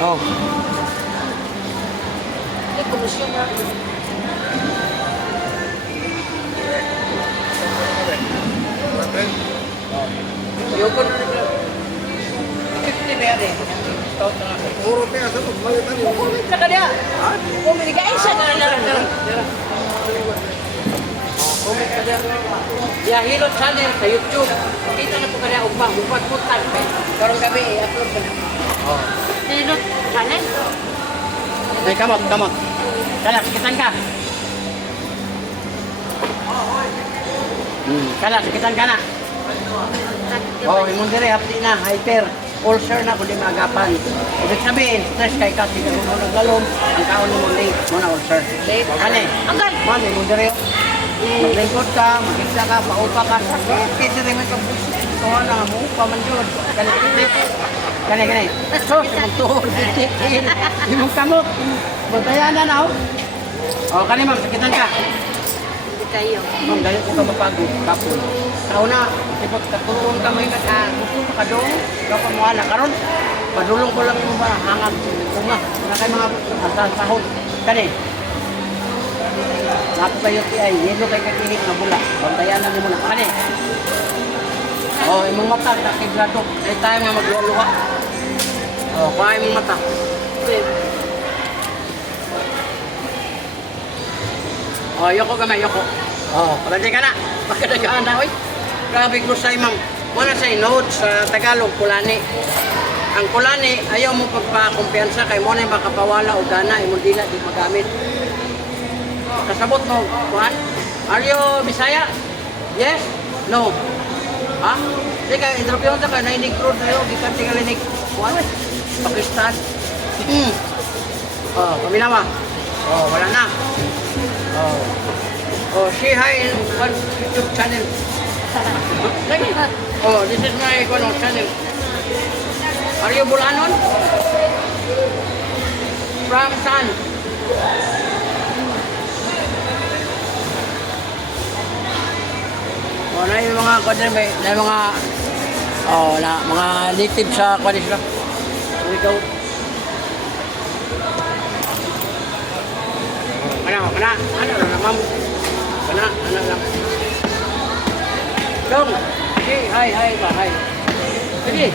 Oh. May komisyon na. Yoko na rin. 50 ba yan eh? Puro kaya sa pagmalitan mo. Comment ka niya. Comment ka. Isa na lang. Comment ka niya. Ya, Hilot Channel sa YouTube. Kita na po ka niya. Upad po tayo. Karong gabi, i-upload ka na. Hilot Channel? Hey, kamot. Kalas, sakitan ka. Kalas, sakitan ka na. Oh, imong dire hapdi na, hyper. Ulcer na kundi maagapan. Ibig sabihin, stress kay kasi kung mo naglalom, ang kaon mo late, mo na ulcer. Kani? Anggal! Mali, imong dire. Maglingkod ka, magkita ka, paupa ka, sakit. Kasi rin may kabusin. Ito na, muupa man yun. Kani. So, imong tuhol, bitik. Imong kamot. Bantayanan na, oh. Oh, kani ma'am, sakitan ka. Hindi kayo. Ma'am, dahil ko ka mapagod, kapon. Kauna, ipot katulong ka may gusto ka doon, kapag mo anak. Karon, padulong ko lang mo ba, hangag, kunga, na kay mga sahod. Kani, napo kayo ay, yelo kay kakinig na bula. Bantayanan mo na. Kani, oh, imong mata, takiblado. Ay tayo nga magluluha. Oh, kuha imong mata. Oh, yoko gamay, yoko. Oh, palagi ka na. Pagkadagaan na, oy. Grabe ko sa'yo, ma'am. Wala sa'yo notes sa Tagalog, kulani. Ang kulani, ayaw mo pagpakumpiyansa kay mo na makapawala o gana, imong dila di magamit. Kasabot mo, Juan? Are you Bisaya? Yes? No? Ha? Di ka, interview ka, nainig road na yun, di ka tingalinig. Juan? Pakistan? Oh, paminawa. Oh, wala na. Oh. Oh, say hi in one YouTube channel. Oh, this is my channel. Are you Bulanon? From saan? Oh, na yung mga na mga mga native sa kwanis lang. Ikaw. Kana, ano ma'am? Ano lang. Dong, hey, hi. Sige,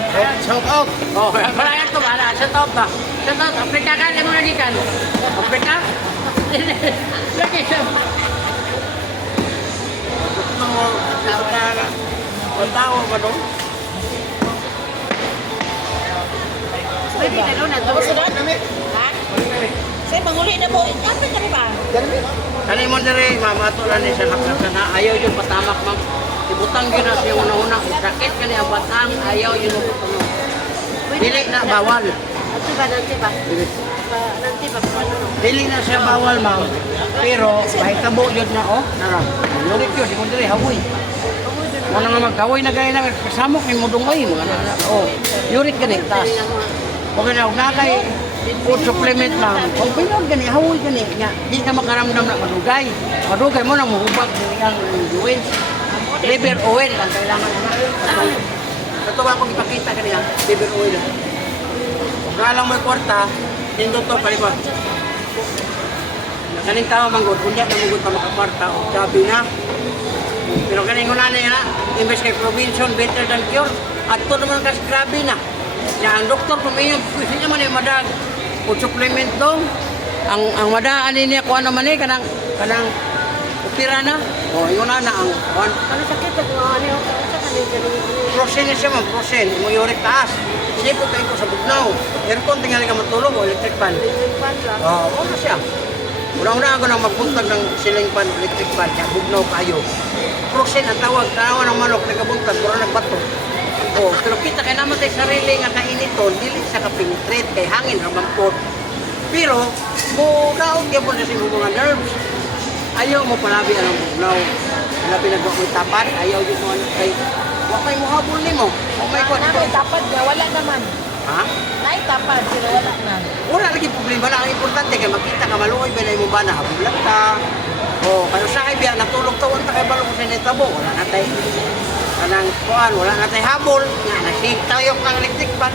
shout out. Oh, palayan to, bala, shout out ba? Shout out, Afrika ka, limo na gikan. Afrika? Lagi siya. Tao ba doon? Pwede ka doon, nandun. Ha? Sir, manguli na po. Kapit ka ba? Kani mo diri, mamato na ni siya nakasa na ayaw yung patamak, ma'am. Ibutang yun na siya una-una. Sakit ka ni ang batang, ayaw yun ang patunog. Dili na, bawal. Nanti ba? Nanti ba? Dili na siya bawal, ma'am. Pero, kahit tabo yun na, oh. Nara, yurik yun, di mo diri, hawoy. Wala nga magkawoy na gaya na kasamok, may mudungoy. Oh, yurik ka ni, tas. Okay na, huwag na kay food supplement lang. Kung pinag gani, hawoy gani, nga, di ka makaramdam na madugay. Madugay mo na mahubag ang oil. Liver oil ang kailangan mo na. Ito ba akong ipakita kanina, liver oil. Kung lang may kwarta, nindot to, palipa. Kaning tao manggod, kunya na manggod pa makakwarta, o gabi na. Pero kaning una na imbes kay prevention, better than cure. At ito naman kasi grabe na. Ang doktor kumiyon, pwede naman yung madag. Food supplement dong. Ang madaan niya kung ano man kanang opera na. O, yun na ang kuhan. Ano sakit? Ano yung Prosen niya siya man, prosen. Yung uric taas. Hindi po kayo ko sa bugnaw. Aircon, tingali ka matulog o electric fan. Oo, na siya. Una-una ako nang magbuntag ng ceiling fan, electric fan, kaya bugnaw kayo. Prosen ang tawag, tanawan ng manok, nagkabuntag, puro nagbato. Oh, pero kita kay naman tayo sarili nga kainiton, dili sa ka-penetrate kay hangin ramang pot. Pero, daot kaya po na sa mga nerves. Ayaw mo palabi ang bugnaw. Wala pinagawa mo tapat, ayaw yun mo kay wakay mo habol ni mo. Oh my God. May tapad nga, wala naman. Ha? May tapad, pero wala na. Wala lagi problema na. Ang importante kay makita ka maluoy ba na mo ba na habulan ka. O, kano sa kay biya, natulog tawon ta kay balong sa netabo. Wala na tayo. Kanang kuan, wala na tayo habol. Nga, nasig tayo ng electric fan.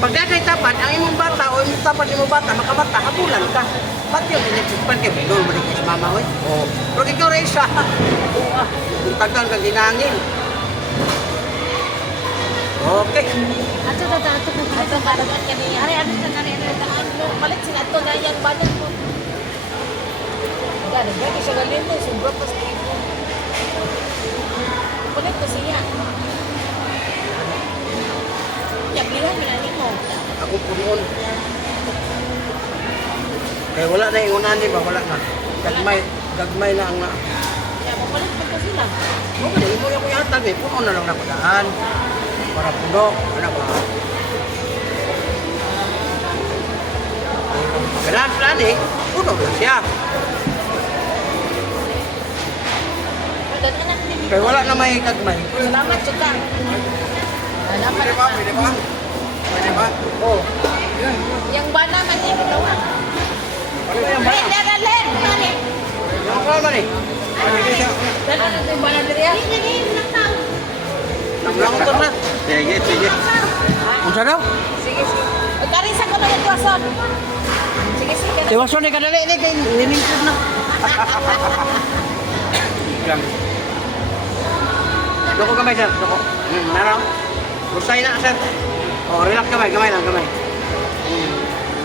Pag na kay tapat, ang imong bata o imong tapat imong bata, makamata, habulan ka. Ba't yung electric pan kayo? Doon mo rin kayo sa mama ko eh. Oo. Pero ikaw rin isa. Kung tagal kang dinangin. Okay. Ato kalagan kani. Ari ano sa kani daan mo. Balik sila ato na yan banan mo. Dali, gani siya galing mo sobra pa sa ito. Balik ko siya. Ya bilang minani mo. Ako punoon. Kaya wala na yung unahan ba? Wala na. Gagmay na ang na. Ya mabalik pa sila. Oo, mo yung kuyatan eh. Puno na lang na padaan. Para puno. Ano ba? Plan eh. Puno lang siya. Dan anak ni. Kaya wala na may gagmay. Salamat suka. Salamat. Pwede ba? Pwede ba? Pwede ba? Oo. Yang bana man ni dalawa. Ano yung bala? Dalen. Yung bala man eh. Pwede siya. Dan anak ni bana diri. Ini nak tahu. Naglangon na. Sige, sige. Ang daw? Sige, sige. Kari sa kono yung tuwason. Sige, sige. Tiwason ni kadali ni kay liningkod na. Lang. Doko kamay sir, doko. Naraw. Rusay na sir. Oh, relax kamay, kamay lang kamay.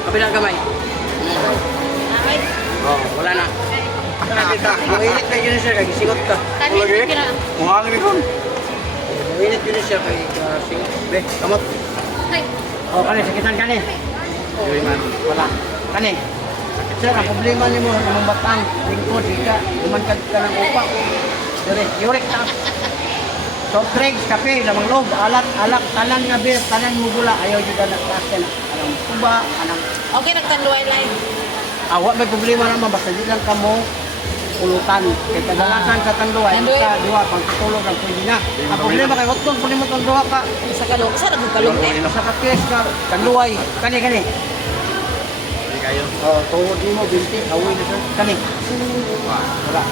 Kabila kamay. Ay, Oh, wala na. Muinit kay yun sir, kay singot ka. kani kira. Muhang rin kon. Muinit yun sir, kay singot. Be, kamot. Ay, Oh, kani, sakitan kani. Yun man. Wala. Kani. Sir, ang problema ni mo, namang batang, lingkod, ika, umangkad ka ng upa. Yurik ta. Soft drinks, kape, lamang loob, alat, tanan nga beer, tanan mo gula, ayaw yun na nagtasin. Anong kuba, anong okay nagtanduay line. awa, may problema naman, basta di lang ka mo ulutan. Kaya kadalasan sa tanduay, Tanduay. sa duwa, pagtutulog ang pwede na. Ang problema kay Hotton, pwede mo tanduwa ka. Sa kalong, sa nagkalong eh. Sa kakis ka, tanduay, kani. Hindi kayo. Oh, tuhod mo, binti, awoy na sir. Kani. Wala.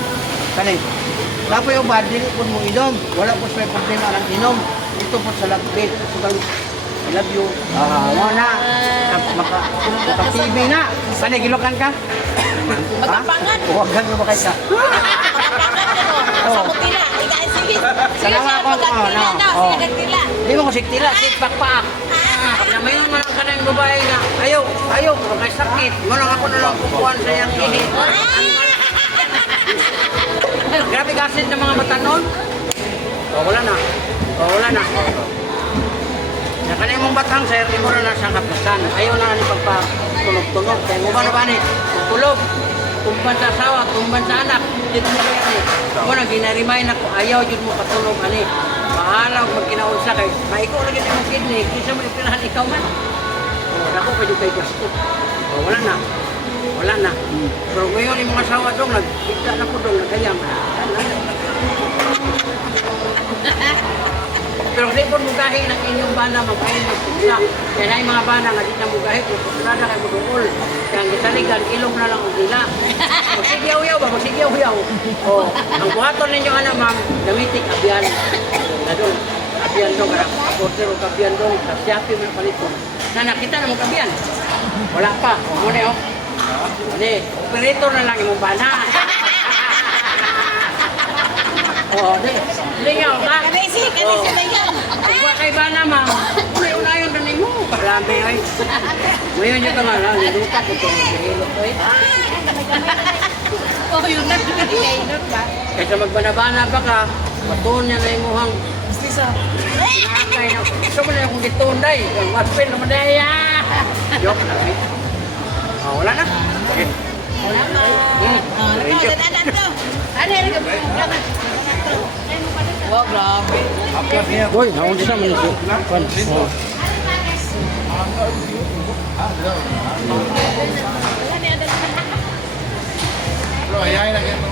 Kani. Tapos yung bad, dili po mo inom. Wala po sa problema ng inom. Ito po sa lagbit. Ito bang, I love you. Mo na. Maka-TV na. Kani, gilokan ka? Magapangan. Huwagan mo ba kayo ka? Magapangan ka mo. Sa Oh. mutila. Ika, sige. Sige, Salamat sige, po. magagtila na. Oh. Sige, nagtila. Di mo ko siktila, sikpak-pak. Na mayon man ang kanang babae na, ayaw, kung may sakit. Mo lang ako na lang kukuhan sa iyang ihi. Grabe kasin ng mga mata noon. Wala na. Wala na. Na kanay mong batang sir, imo na sa kapisan. Ayaw na ni pagpatunog-tunog. Kaya mo ba na ba ni? Tulog. Tumban sa asawa, tumban sa anak. Dito na yan eh. Mo na ginarimayin ako, ayaw yun mo patulog ani. Bahala kung magkinaunsa kay. Maiko lagi na yung kidney. Kisa mo ipinahan ikaw man. Ako pa yung kay gasto. Wala na. Wala na. Pero ngayon yung mga asawa doon, nagkita na po doon, nagayam. Pero di po mugahin ang inyong bana, magahin ng pula. Kaya na yung mga bana nga di na mugahin, kung putrada kayo mudungol. Kaya ang gitaligan, ilong na lang ang dila. Magsigyaw-yaw ba? Magsigyaw-yaw. Oh, ang buhaton ninyo anak ma'am, gamitik abiyan. Na doon, abiyan doon, karang aporter o kabiyan doon, sa Shopee mo palito. Na nakita na mo kabiyan. Wala pa. O muna yun. Hindi, operator na lang yung bana. Oh, di. Lingaw ka. Kanisi na yan. Huwag kay bana, ma'am. Una-unayon na ni mo. Marami ay. Ngayon yung nga lang, nilupa ko ito. Nahilot ko eh. Oh, yun na. Inainot ba? Kaysa magbana-bana pa ka, patuon niya na yung muhang. Gusto. Nakakay na. Gusto mo na yung gitunday. Yung waspin naman na yan. Joke lang eh. Wala na. Okay. Ano, dananan to. Ano, oh, grabe. Boy, naon din naman ito. Wala niya. Bro, ayayin na kayo.